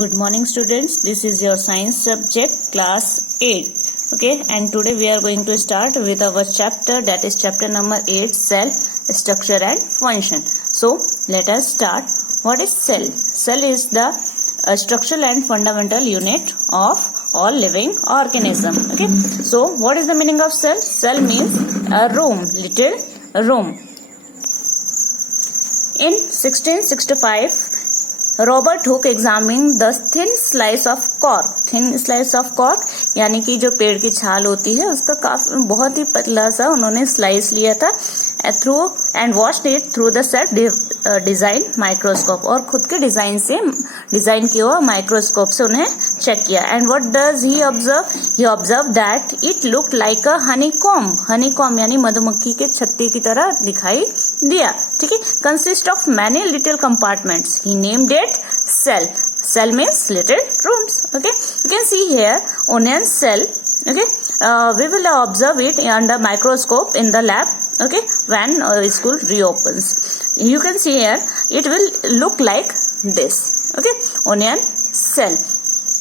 Good morning students, this is your science subject class 8. Okay, and today we are going to start with our chapter, that is chapter number 8, cell structure and function. So let us start. What is cell? Cell is the structural and fundamental unit of all living organism. Okay, so what is the meaning of cell? Cell means a room, little room. In 1665 Robert Hooke examine the thin slice of cork. Thin slice of cork यानी कि जो पेड़ की छाल होती है उसका काफी बहुत ही पतला सा उन्होंने स्लाइस लिया था through and washed it through the self design microscope, और खुद के डिजाइन से डिजाइन किया हुआ माइक्रोस्कोप से उन्हें चेक किया. And what does he observe? He observe that it look like a honeycomb. Honeycomb यानी मधुमक्खी के छत्ते की तरह दिखाई दिया. ठीक है, consist of many little compartments. He named it cell. Cell means little rooms. Okay, you can see here onion cell. Okay, we will observe it under microscope in the lab. Okay, when school reopens, you can see here it will look like this. Okay, onion cell.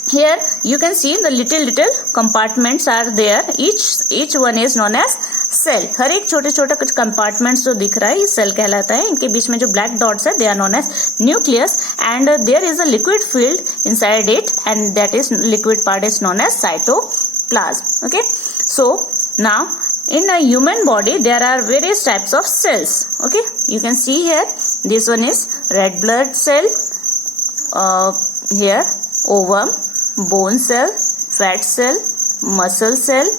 Here you can see the little compartments are there. Each one is known as cell. हर एक छोटे छोटे कुछ compartments जो दिख रहा है ये cell कहलाता है. इनके बीच में जो ब्लैक डॉट्स है they are known as nucleus and there is a liquid field inside it and that is liquid part is known as cytoplasm. Okay, so now in a human body there are various types of cells. Okay, you can see here this one is red blood cell, here ovum, bone cell, fat cell, muscle cell,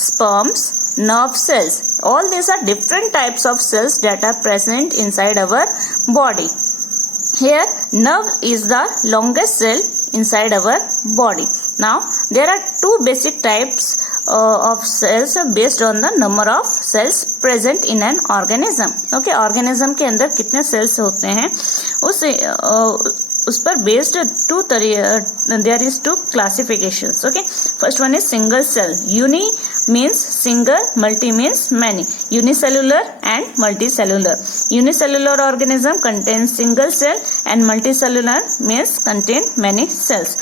sperms, nerve cells. All these are different types of cells that are present inside our body. Here nerve is the longest cell inside our body. Now there are two basic types of cells based on the number of cells present in an organism. Okay, organism के अंदर कितने cells होते हैं उस पर based there is two classifications. Okay, first one is single cell. Uni means single, multi means many. Unicellular and multicellular. Unicellular organism contains single cell and multicellular means contain many cells.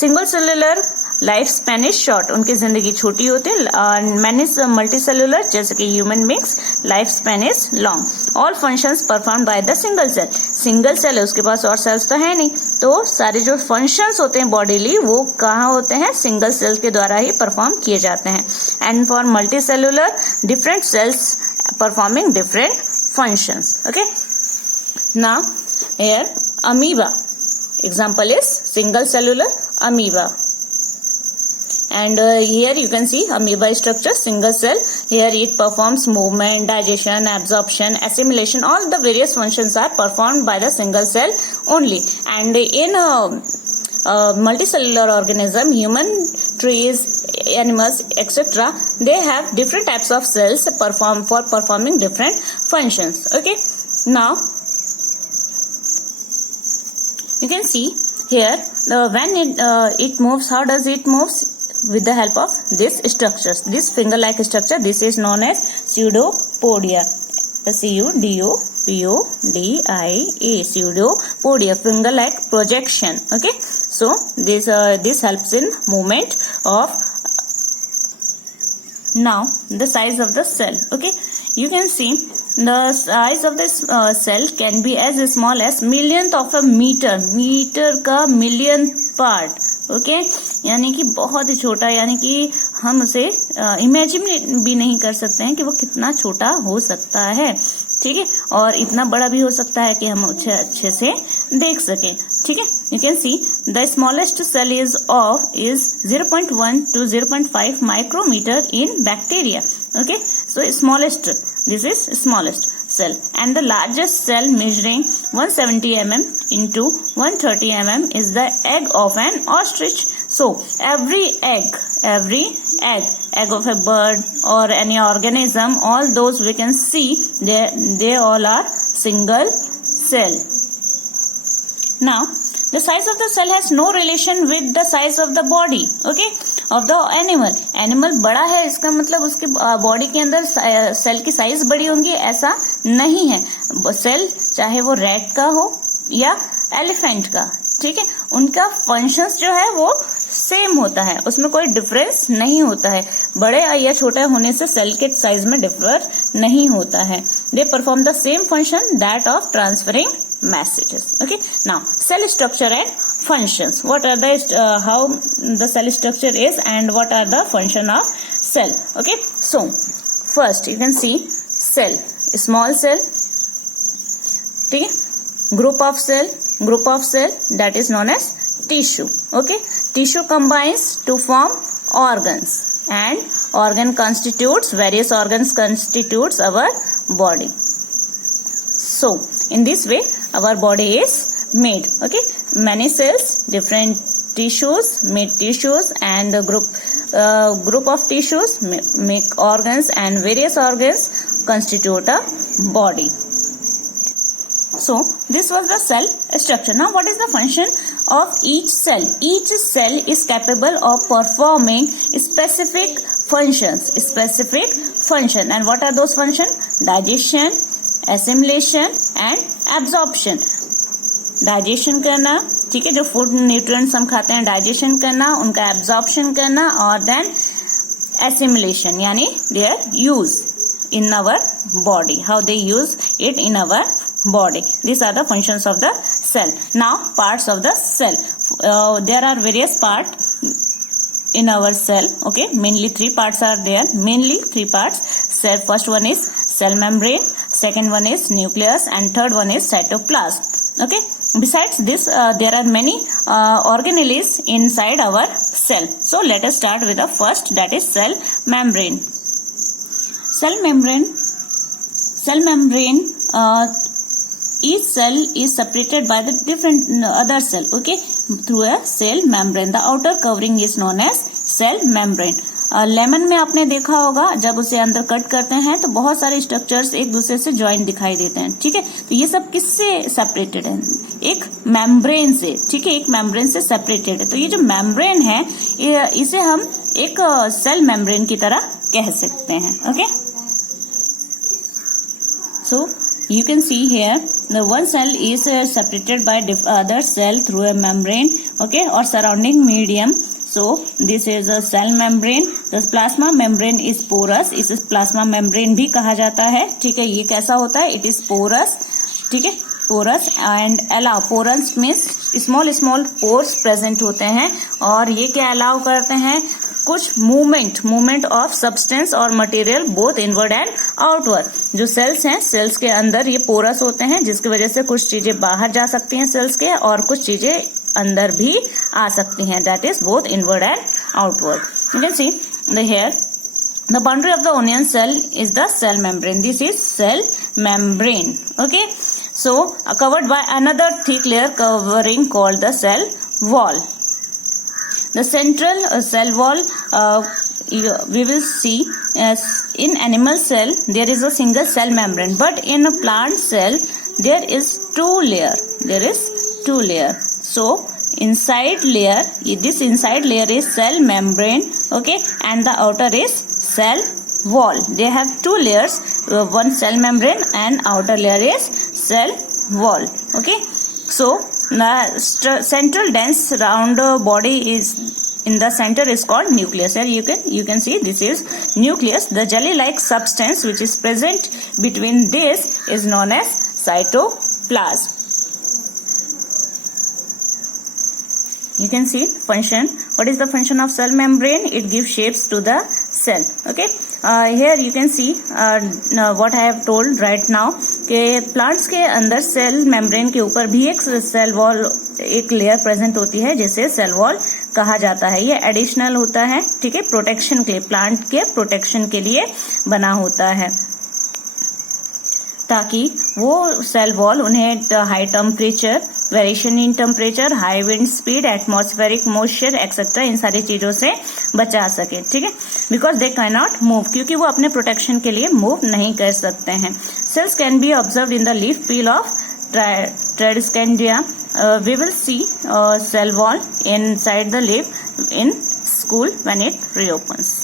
Single cellular life span is short, उनकी जिंदगी छोटी होती है. Many multicellular जैसे कि human beings life span is long. All functions perform by the single cell. Single cell है, उसके पास और सेल्स तो है नहीं, तो सारे जो फंक्शंस होते हैं बॉडीली वो कहाँ होते हैं? सिंगल सेल के द्वारा ही परफॉर्म किए जाते हैं. And for multicellular different cells performing different functions. Okay, now here amoeba example is single cellular amoeba. And here you can see amoeba structure, single cell. Here it performs movement, digestion, absorption, assimilation. All the various functions are performed by the single cell only. And in multicellular organism, human, trees, animals, etc., they have different types of cells performing different functions. Okay, now you can see here when it moves, how does it moves? With the help of these structures, this finger like structure, this is known as pseudopodia. pseudopodia, pseudopodia, finger like projection. Okay, so this helps in movement of. Now the size of the cell. Okay, you can see the size of this cell can be as small as millionth of a meter. Meter का millionth part. Okay, यानी कि बहुत ही छोटा, यानी कि हम उसे imagine भी नहीं कर सकते हैं कि वो कितना छोटा हो सकता है. ठीक है, और इतना बड़ा भी हो सकता है कि हम उसे अच्छे से देख सकें. ठीक है, you can see the smallest cell is 0.1 to 0.5 micrometer in bacteria. Okay, so smallest, this is smallest cell, and the largest cell measuring 170 mm into 130 mm is the egg of an ostrich. So every egg of a bird or any organism, all those we can see, they all are single cell. Now the size of the cell has no relation with the size of the body. Okay, of the animal. Animal बड़ा है इसका मतलब उसके body के अंदर cell की size बड़ी होंगी, ऐसा नहीं है. सेल चाहे वो रैट का हो या एलिफेंट का, ठीक है, उनका फंक्शंस जो है वो सेम होता है, उसमें कोई डिफरेंस नहीं होता है, बड़े या छोटे होने से सेल के साइज में डिफर नहीं होता है। They perform the same function that of transferring messages. Okay, now cell structure and functions. What are the how the cell structure is and what are the function of cell? Okay, so first you can see cell, small cell, ठीक है, group of cell that is known as tissue. Okay, tissue combines to form organs and various organs constitutes our body. So in this way our body is made. Okay, many cells, different tissues, made tissues, and the group of tissues make organs, and various organs constitute a body. So this was the cell structure. Now what is the function of each cell? Each cell is capable of performing specific functions. And what are those functions? Digestion, assimilation and absorption. Digestion करना, ठीक है, जो food nutrients हम खाते हैं digestion करना, उनका absorption करना, और देन एसिमिलेशन यानी their use in our body, how they use it in our body. These are the functions of the cell. Now parts of the cell. There are various parts in our cell. Okay, mainly 3 parts are there. Cell, first one is cell membrane, second one is nucleus, and third one is cytoplasm. Okay, besides this there are many organelles inside our cell. So let us start with the first, that is cell membrane. Cell membrane, each cell is separated by the different other cell, okay, through a cell membrane. The outer covering is known as cell membrane. Lemon में आपने देखा होगा जब उसे अंदर cut करते हैं तो बहुत सारे स्ट्रक्चर्स एक दूसरे से ज्वाइन दिखाई देते हैं, ठीक है, तो ये सब किससे सेपरेटेड है? एक मेम्ब्रेन से, ठीक है, एक मेम्ब्रेन से सेपरेटेड है। तो ये जो मेम्ब्रेन है इसे हम एक सेल मेम्ब्रेन की तरह कह सकते हैं। Okay, so you can see here the one cell is separated by other cell through a membrane, okay, or surrounding medium. So this is a cell membrane. The plasma membrane is porous. इसे plasma membrane भी कहा जाता है, ठीक है। ये कैसा होता है? It is porous, ठीक है, porous and allow. Porous means small pores present होते हैं और ये क्या allow करते हैं? कुछ मूवमेंट ऑफ सब्सटेंस और material both inward and outward. जो सेल्स हैं, सेल्स के अंदर ये पोरस होते हैं जिसकी वजह से कुछ चीजें बाहर जा सकती हैं सेल्स के और कुछ चीजें अंदर भी आ सकती हैं, that is both inward and outward. You can see the here the boundary of the onion cell is the cell membrane. This is cell membrane. Okay, so covered by another thick layer covering called the cell wall. The central cell wall, we will see as in animal cell there is a single cell membrane, but in a plant cell there is two layer. So inside layer, this inside layer is cell membrane, okay, and the outer is cell wall. They have two layers, one cell membrane and outer layer is cell wall. Okay, so the central dense round body is in the center is called nucleus. Here you can see this is nucleus. The jelly like substance which is present between this is known as cytoplasm. You can see function. What is the function of cell membrane? It gives shapes to the cell. Okay, here you can see what I have told right now कि plants के अंदर cell membrane के ऊपर भी एक cell wall, एक layer present होती है जिसे सेल वॉल कहा जाता है. ये एडिशनल होता है, ठीक है, प्रोटेक्शन के लिए, प्लांट के प्रोटेक्शन के लिए बना होता है ताकि वो सेल वॉल उन्हें high temperature, variation in temperature, high wind speed, atmospheric moisture etcetera इन सारी चीजों से बचा सके, ठीक है, because they can not move, क्योंकि वो अपने प्रोटेक्शन के लिए मूव नहीं कर सकते हैं. Cells can be observe in the leaf peel of Tradescandia. We will see cell wall inside the leaf in school when it reopens.